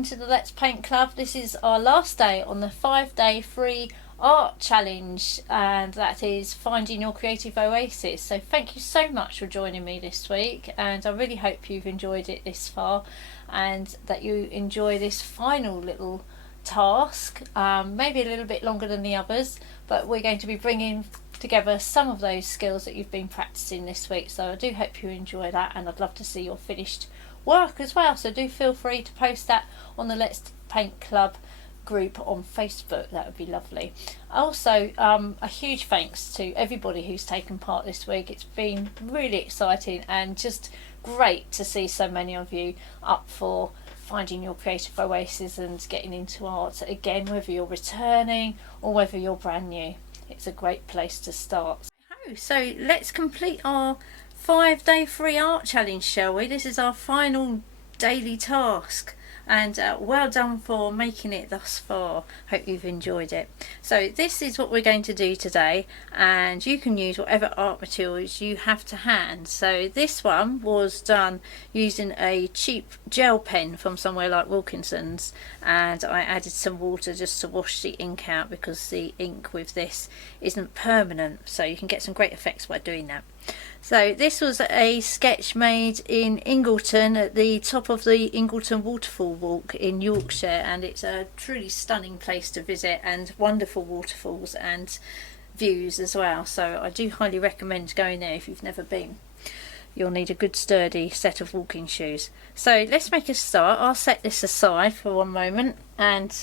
welcome to the Let's Paint Club. This is our last day on the 5-day free art challenge, and that is finding your creative oasis. So thank you so much for joining me this week, and I really hope you've enjoyed it this far and that you enjoy this final little task, maybe a little bit longer than the others, but we're going to be bringing together some of those skills that you've been practicing this week. So I do hope you enjoy that, and I'd love to see your finished work as well, so do feel free to post that on the Let's Paint Club group on Facebook. That would be lovely. Also, a huge thanks to everybody who's taken part this week. It's been really exciting and just great to see so many of you up for finding your creative oasis and getting into art again, whether you're returning or whether you're brand new. It's a great place to start. So let's complete our 5-day free art challenge, shall we? This is our final daily task, and well done for making it thus far. Hope you've enjoyed it. So this is what we're going to do today, and you can use whatever art materials you have to hand. So this one was done using a cheap gel pen from somewhere like Wilkinson's, and I added some water just to wash the ink out because the ink with this isn't permanent, so you can get some great effects by doing that. So this was a sketch made in Ingleton, at the top of the Ingleton Waterfall Walk in Yorkshire, and it's a truly stunning place to visit and wonderful waterfalls and views as well. So I do highly recommend going there if you've never been. You'll need a good sturdy set of walking shoes. So let's make a start. I'll set this aside for one moment, and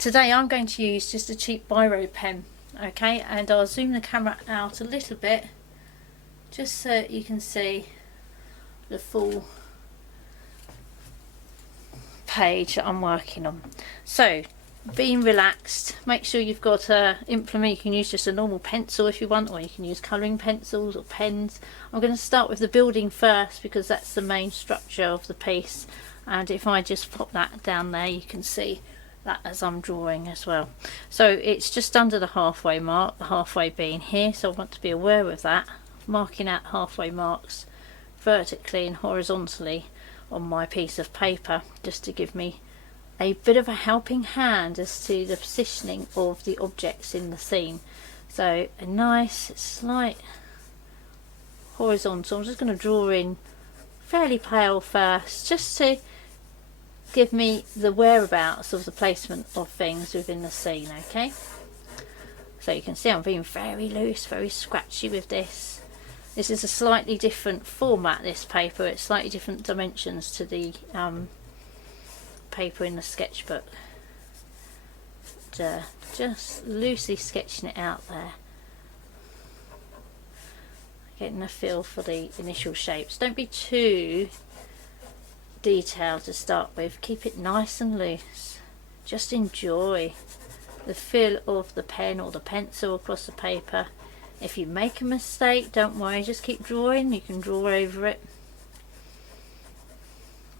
today I'm going to use just a cheap biro pen, okay, and I'll zoom the camera out a little bit just so you can see the full page that I'm working on. So being relaxed, make sure you've got a implement. You can use just a normal pencil if you want, or you can use colouring pencils or pens. I'm going to start with the building first because that's the main structure of the piece, and if I just pop that down there you can see that as I'm drawing as well. So it's just under the halfway mark, the halfway being here, so I want to be aware of that, marking out halfway marks vertically and horizontally on my piece of paper, just to give me a bit of a helping hand as to the positioning of the objects in the scene. So a nice slight horizontal. I'm just going to draw in fairly pale first, just to give me the whereabouts of the placement of things within the scene. Okay, so you can see I'm being very loose, very scratchy with this. This is a slightly different format, this paper. It's slightly different dimensions to the paper in the sketchbook. But, just loosely sketching it out there, getting a feel for the initial shapes. Don't be too detailed to start with, keep it nice and loose. Just enjoy the feel of the pen or the pencil across the paper. If you make a mistake, don't worry, just keep drawing. You can draw over it.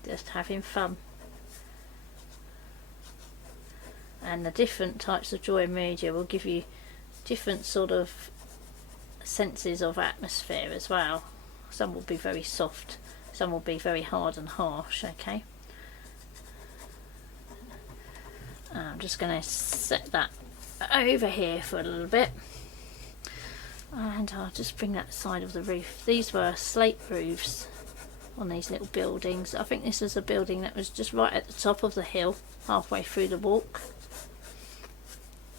Just having fun. And the different types of drawing media will give you different sort of senses of atmosphere as well. Some will be very soft, some will be very hard and harsh, okay? I'm just going to set that over here for a little bit. And I'll just bring that side of the roof. These were slate roofs on these little buildings. I think this was a building that was just right at the top of the hill, halfway through the walk.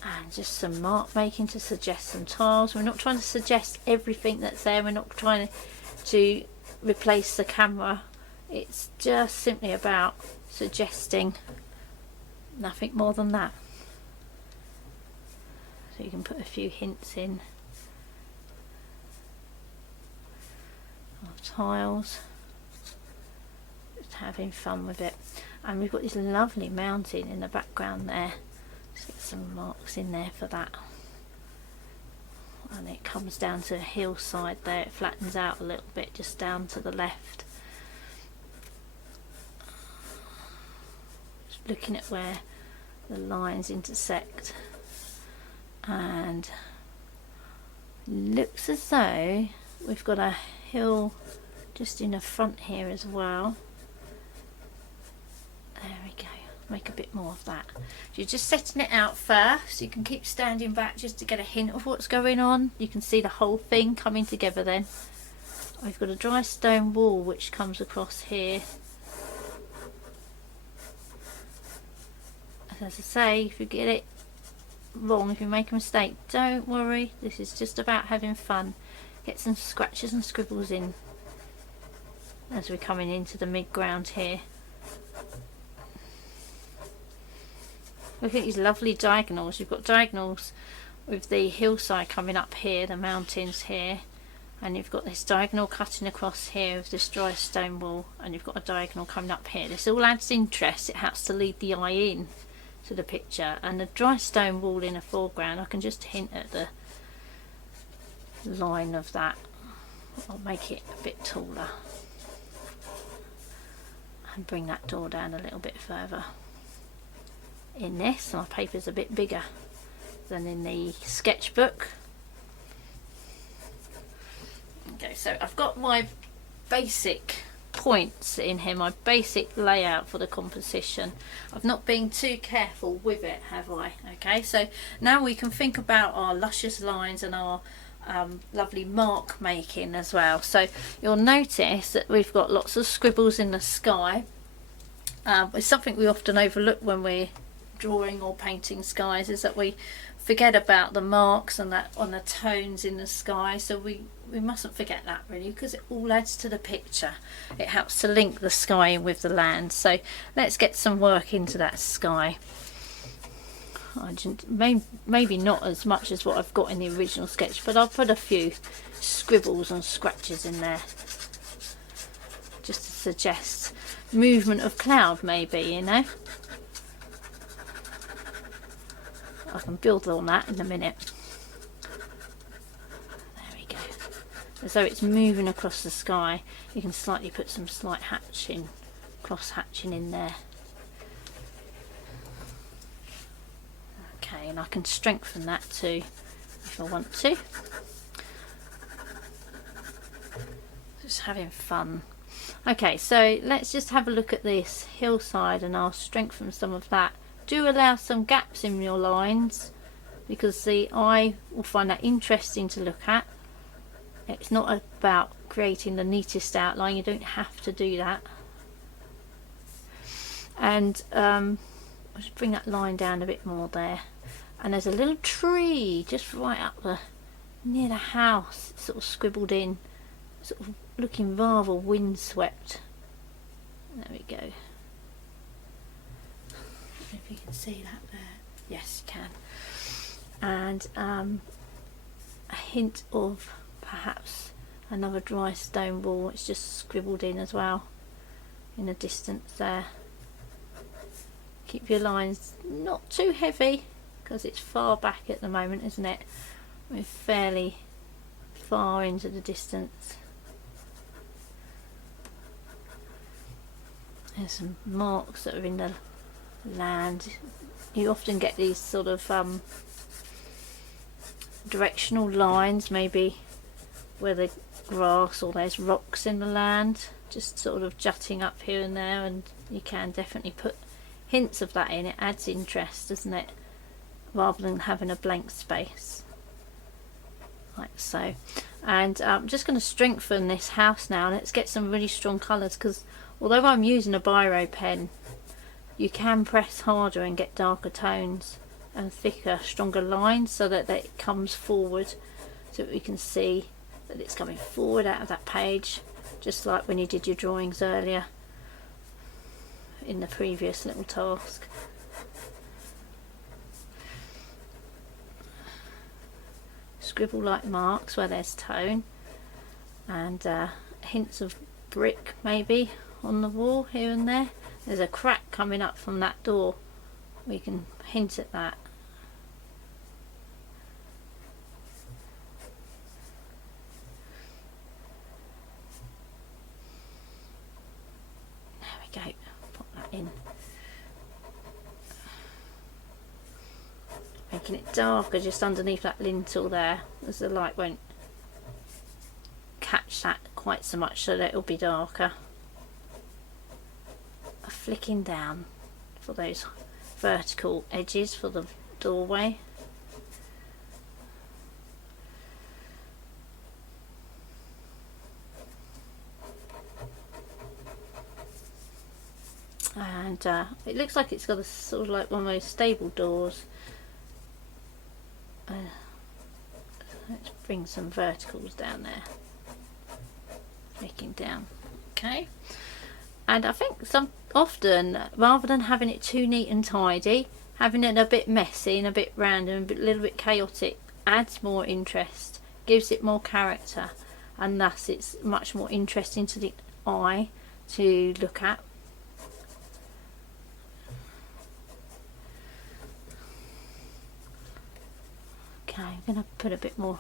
And just some mark making to suggest some tiles. We're not trying to suggest everything that's there. We're not trying to replace the camera. It's just simply about suggesting, nothing more than that. So you can put a few hints in of tiles, just having fun with it. And we've got this lovely mountain in the background there. Just get some marks in there for that. And it comes down to a hillside there. It flattens out a little bit just down to the left. Just looking at where the lines intersect, and looks as though we've got a hill just in the front here as well. There we go. make a bit more of that. You're just setting it out first. You can keep standing back just to get a hint of what's going on. You can see the whole thing coming together then. We've got a dry stone wall which comes across here. As I say, if you get it wrong, if you make a mistake, don't worry. This is just about having fun. Get some scratches and scribbles in as we're coming into the mid-ground here. Look at these lovely diagonals. You've got diagonals with the hillside coming up here, the mountains here, and you've got this diagonal cutting across here with this dry stone wall, and you've got a diagonal coming up here. This all adds interest. It helps to lead the eye in to the picture, and the dry stone wall in the foreground, I can just hint at the line of that. I'll make it a bit taller and bring that door down a little bit further. In this, my paper's a bit bigger than in the sketchbook. Okay, so I've got my basic points in here, my basic layout for the composition. I've not been too careful with it, have I? Okay, so now we can think about our luscious lines and our lovely mark making as well. So you'll notice that we've got lots of scribbles in the sky. It's something we often overlook when we're drawing or painting skies, is that we forget about the marks and that on the tones in the sky. So we mustn't forget that really, because it all adds to the picture. It helps to link the sky in with the land. So let's get some work into that sky. Maybe not as much as what I've got in the original sketch, but I'll put a few scribbles and scratches in there just to suggest movement of cloud, maybe, you know. I can build on that in a minute. There we go. As though it's moving across the sky. You can slightly put some slight hatching, cross hatching in there. Okay, and I can strengthen that too if I want to. Just having fun. Okay, so let's just have a look at this hillside and I'll strengthen some of that. Do allow some gaps in your lines because the eye will find that interesting to look at. It's not about creating the neatest outline, you don't have to do that. And I'll just bring that line down a bit more there. And there's a little tree just right up near the house, sort of scribbled in, sort of looking rather windswept. There we go. If you can see that there. Yes, you can. And a hint of perhaps another dry stone wall. It's just scribbled in as well in the distance there. Keep your lines not too heavy because it's far back at the moment, isn't it? We're fairly far into the distance. There's some marks that are in the land. You often get these sort of directional lines, maybe where the grass or there's rocks in the land, just sort of jutting up here and there, and you can definitely put hints of that in. It adds interest, doesn't it, rather than having a blank space like so. And I'm just going to strengthen this house now. Let's get some really strong colours, because although I'm using a biro pen, you can press harder and get darker tones and thicker, stronger lines, so that it comes forward, so that we can see that it's coming forward out of that page, just like when you did your drawings earlier in the previous little task. Scribble like marks where there's tone, and hints of brick maybe on the wall here and there. There's a crack coming up from that door, we can hint at that. There we go, pop that in. Making it darker just underneath that lintel there, as the light won't catch that quite so much, so that it'll be darker. Flicking down, for those vertical edges for the doorway. And it looks like it's got a sort of like one of those stable doors. Let's bring some verticals down there, flicking down. Okay, and I think often rather than having it too neat and tidy, having it a bit messy and a bit random, a little bit chaotic, adds more interest, gives it more character, and thus it's much more interesting to the eye to look at. Okay, I'm going to put a bit more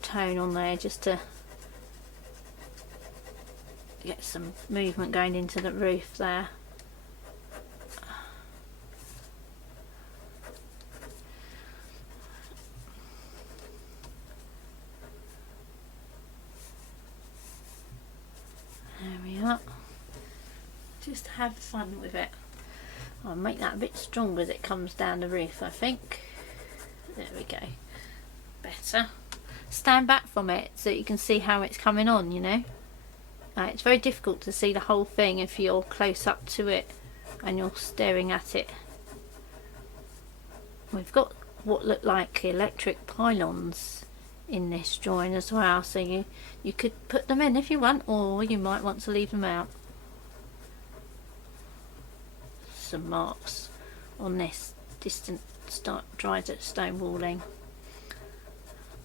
tone on there just to get some movement going into the roof there. There we are. Just have fun with it. I'll make that a bit stronger as it comes down the roof, I think. There we go. Better. Stand back from it so you can see how it's coming on, you know. It's very difficult to see the whole thing if you're close up to it and you're staring at it. We've got what look like electric pylons in this drawing as well, so you could put them in if you want, or you might want to leave them out. Some marks on this distant dried stone walling.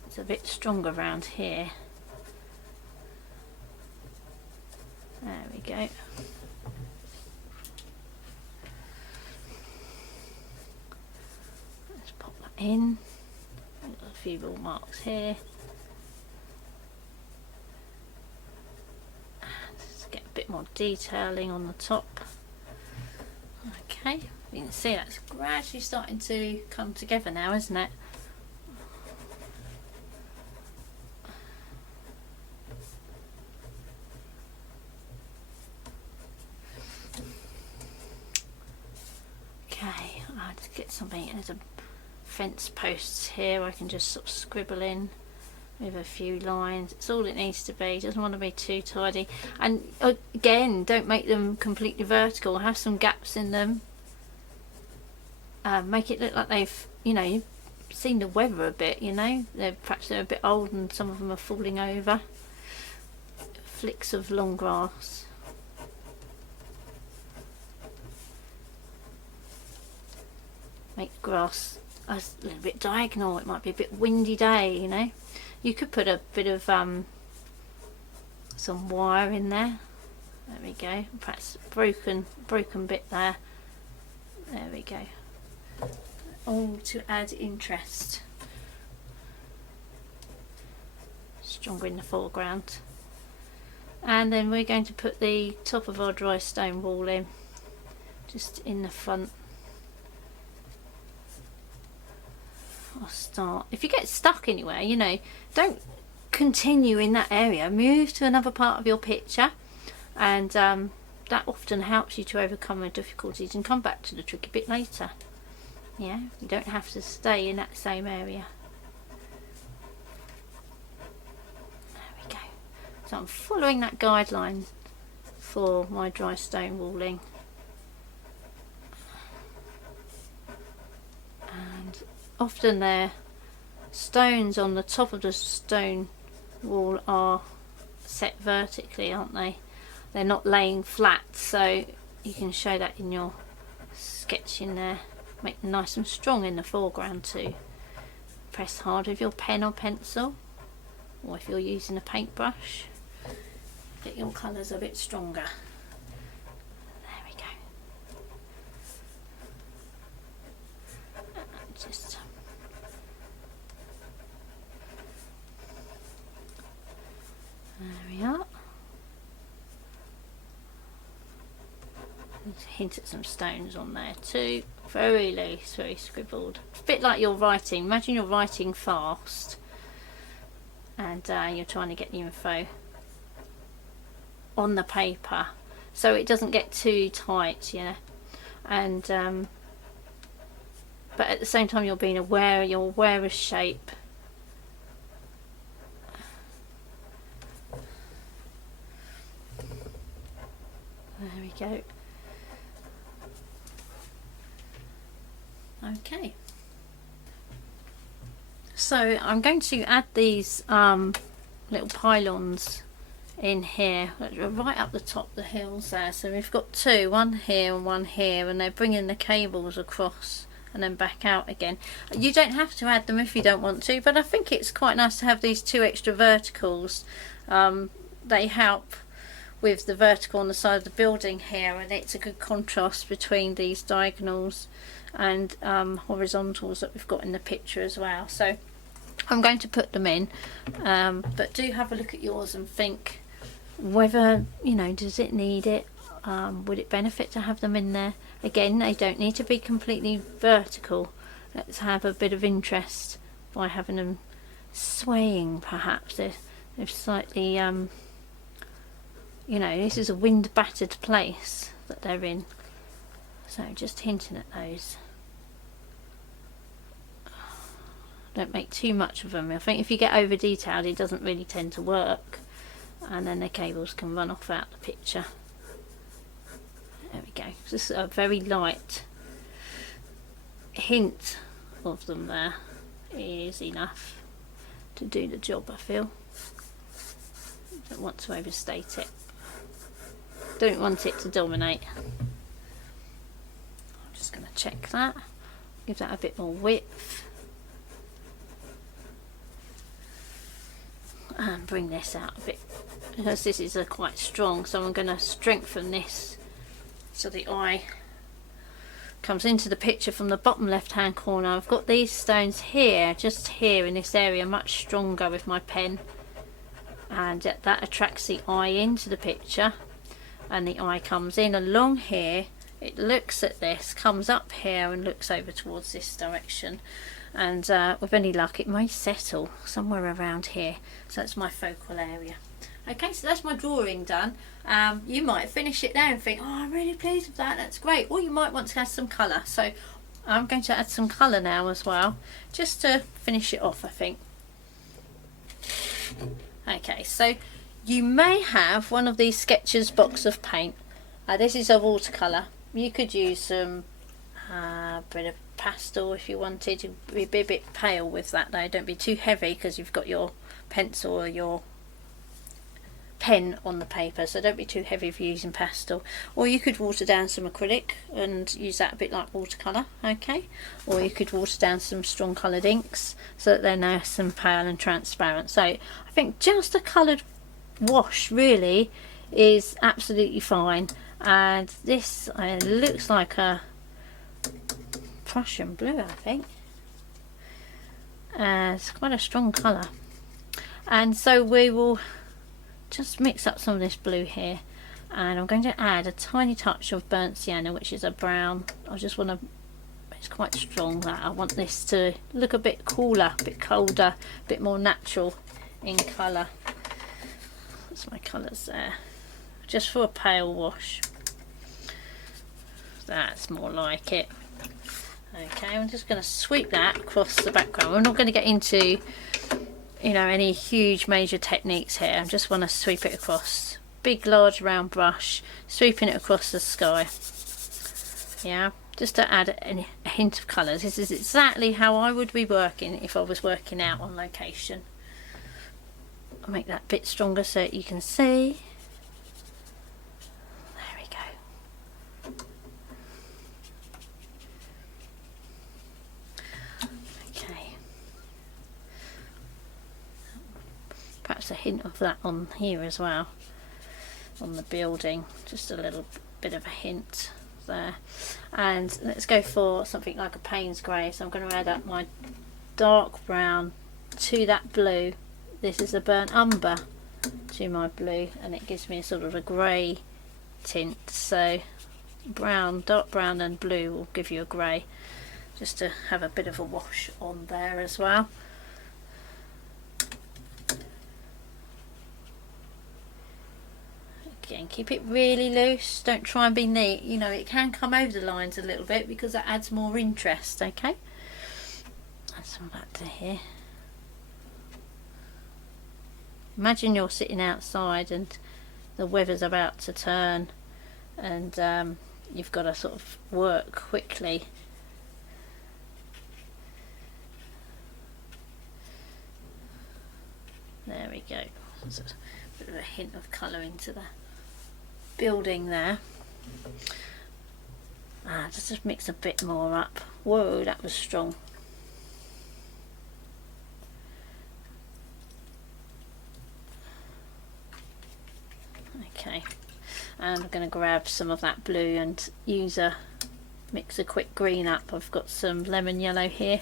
It's a bit stronger around here. There we go. Let's pop that in. We've got a few little marks here. Let's get a bit more detailing on the top. Okay, you can see that's gradually starting to come together now, isn't it? Okay, I'll just get something. There's a fence posts here I can just sort of scribble in with a few lines. It's all it needs to be. It doesn't want to be too tidy. And again, don't make them completely vertical. Have some gaps in them. Make it look like they've, you know, you've seen the weather a bit, you know. Perhaps they're a bit old and some of them are falling over. Flicks of long grass. Make the grass a little bit diagonal. It might be a bit windy day, you know. You could put a bit of some wire in there. There we go. Perhaps broken bit there. There we go. All to add interest. Stronger in the foreground. And then we're going to put the top of our dry stone wall in, just in the front. I'll start. If you get stuck anywhere, you know, don't continue in that area. Move to another part of your picture, and that often helps you to overcome the difficulties and come back to the tricky bit later. Yeah, you don't have to stay in that same area. There we go. So I'm following that guideline for my dry stone walling. And often their stones on the top of the stone wall are set vertically, aren't they? They're not laying flat, so you can show that in your sketching there. Make them nice and strong in the foreground too. Press hard with your pen or pencil, or if you're using a paintbrush, get your colours a bit stronger. There we go. And just there we are. Hint at some stones on there too. Very loose, very scribbled. It's a bit like you're writing. Imagine you're writing fast and you're trying to get the info on the paper so it doesn't get too tight, you know. and but at the same time you're being aware, you're aware of shape. There we go. Okay, so I'm going to add these little pylons in here right up the top of the hills there. So we've got two, one here and one here, and they're bringing the cables across and then back out again. You don't have to add them if you don't want to, but I think it's quite nice to have these two extra verticals. They help with the vertical on the side of the building here, and it's a good contrast between these diagonals and horizontals that we've got in the picture as well. So I'm going to put them in, but do have a look at yours and think whether, you know, does it need it? Would it benefit to have them in there? Again, they don't need to be completely vertical. Let's have a bit of interest by having them swaying, perhaps. They're slightly, you know, this is a wind battered place that they're in, so just hinting at those. Don't make too much of them. I think if you get over detailed it doesn't really tend to work, and then the cables can run off out the picture. There we go. Just a very light hint of them there is enough to do the job, I feel. Don't want to overstate it. Don't want it to dominate. I'm just going to check that. Give that a bit more width. And bring this out a bit, because this is quite strong, so I'm going to strengthen this so the eye comes into the picture from the bottom left hand corner. I've got these stones here, just here in this area, much stronger with my pen, and that attracts the eye into the picture, and the eye comes in along here, it looks at this, comes up here and looks over towards this direction, and with any luck it may settle somewhere around here. So that's my focal area. Okay, so that's my drawing done. You might finish it there and think, oh, I'm really pleased with that, that's great. Or you might want to add some colour. So I'm going to add some colour now as well, just to finish it off, I think. Okay, so you may have one of these Sketchers box of paint. This is a watercolour. You could use some bit of pastel if you wanted. To be a bit pale with that though, don't be too heavy because you've got your pencil or your pen on the paper, so don't be too heavy if you're using pastel. Or you could water down some acrylic and use that a bit like watercolour, okay? Or you could water down some strong coloured inks so that they're nice and pale and transparent. So I think just a coloured wash really is absolutely fine, and this looks like a Prussian blue, I think. It's quite a strong colour, and so we will just mix up some of this blue here, and I'm going to add a tiny touch of burnt sienna, which is a brown. I just want to, it's quite strong, that I want this to look a bit cooler, a bit colder, a bit more natural in colour. That's my colours there, just for a pale wash. That's more like it. Okay, I'm just going to sweep that across the background. We're not going to get into, you know, any huge major techniques here. I just want to sweep it across. Big large round brush, sweeping it across the sky. Yeah, just to add a hint of colours. This is exactly how I would be working if I was working out on location. I'll make that bit stronger so that you can see. There we go. Okay. Perhaps a hint of that on here as well, on the building, just a little bit of a hint there. And let's go for something like a Payne's grey, so I'm going to add up my dark brown to that blue. This is a burnt umber to my blue, and it gives me a sort of a grey tint, so brown, dark brown and blue will give you a grey, just to have a bit of a wash on there as well. Again, keep it really loose, don't try and be neat. You know, it can come over the lines a little bit because that adds more interest. Okay, add some back to here. Imagine you're sitting outside and the weather's about to turn, and you've got to sort of work quickly. There we go. There's a bit of a hint of colour into the building there. Just mix a bit more up. Whoa, that was strong. Okay, and I'm going to grab some of that blue and mix a quick green up. I've got some lemon yellow here.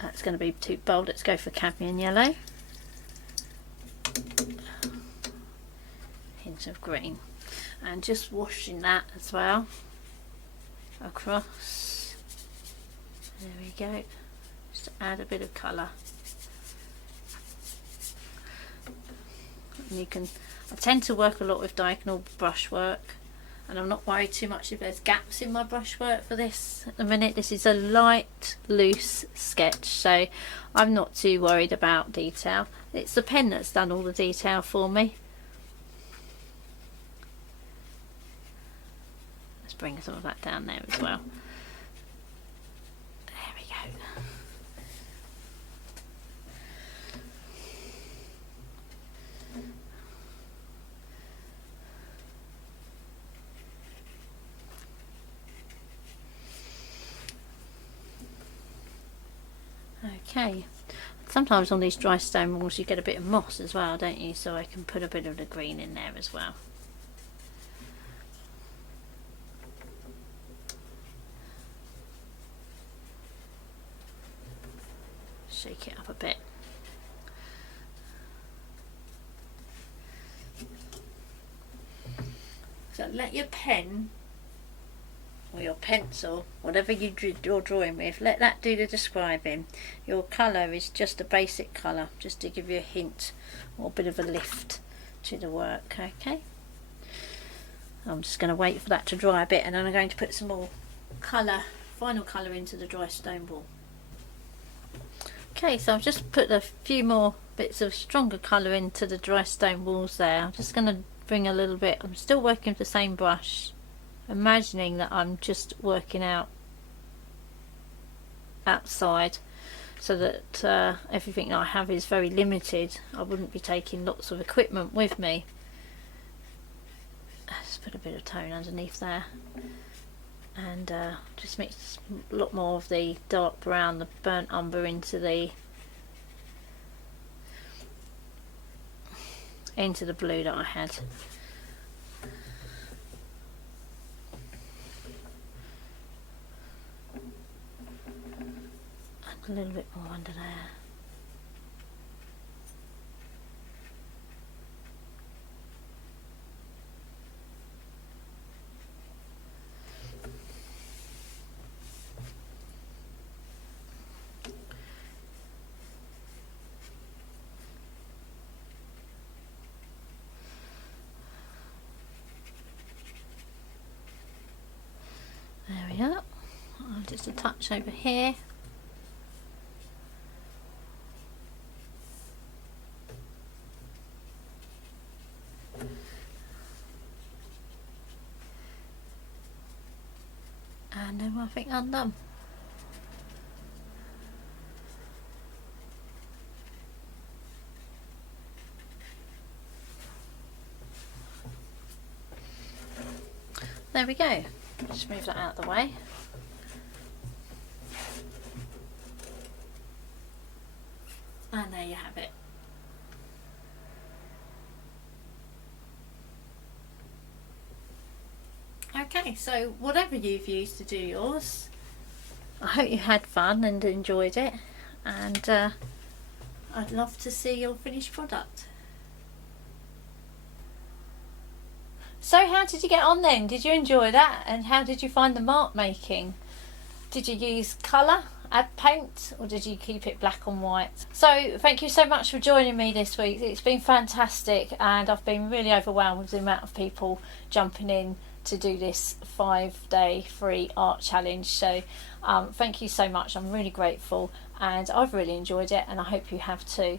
That's going to be too bold. Let's go for cadmium yellow. Hint of green, and just washing that as well across. There we go. Just to add a bit of colour. And you can. I tend to work a lot with diagonal brushwork, and I'm not worried too much if there's gaps in my brushwork for this at the minute. This is a light, loose sketch, so I'm not too worried about detail. It's the pen that's done all the detail for me. Let's bring some of that down there as well. There we go. Okay, sometimes on these dry stone walls you get a bit of moss as well, don't you? So I can put a bit of the green in there as well. Shake it up a bit. So let your pen or your pencil, whatever you're drawing with, let that do the describing. Your colour is just a basic colour, just to give you a hint or a bit of a lift to the work. Okay, I'm just going to wait for that to dry a bit, and then I'm going to put some more colour, final colour, into the dry stone wall. Okay, so I've just put a few more bits of stronger colour into the dry stone walls there. I'm just going to bring a little bit. I'm still working with the same brush, imagining that I'm just working outside, so that everything that I have is very limited. I wouldn't be taking lots of equipment with me. Let's put a bit of tone underneath there, and just mix a lot more of the dark brown, the burnt umber, into the blue that I had. A little bit more under there. There we are. Just a touch over here. And then I think I'm done. There we go. Just move that out of the way. And there you have it. Okay, so whatever you've used to do yours, I hope you had fun and enjoyed it, and I'd love to see your finished product. So how did you get on then? Did you enjoy that? And how did you find the mark making? Did you use colour add paint, or did you keep it black and white? So thank you so much for joining me this week. It's been fantastic, and I've been really overwhelmed with the amount of people jumping in to do this 5-day free art challenge. So thank you so much. I'm really grateful, and I've really enjoyed it, and I hope you have too.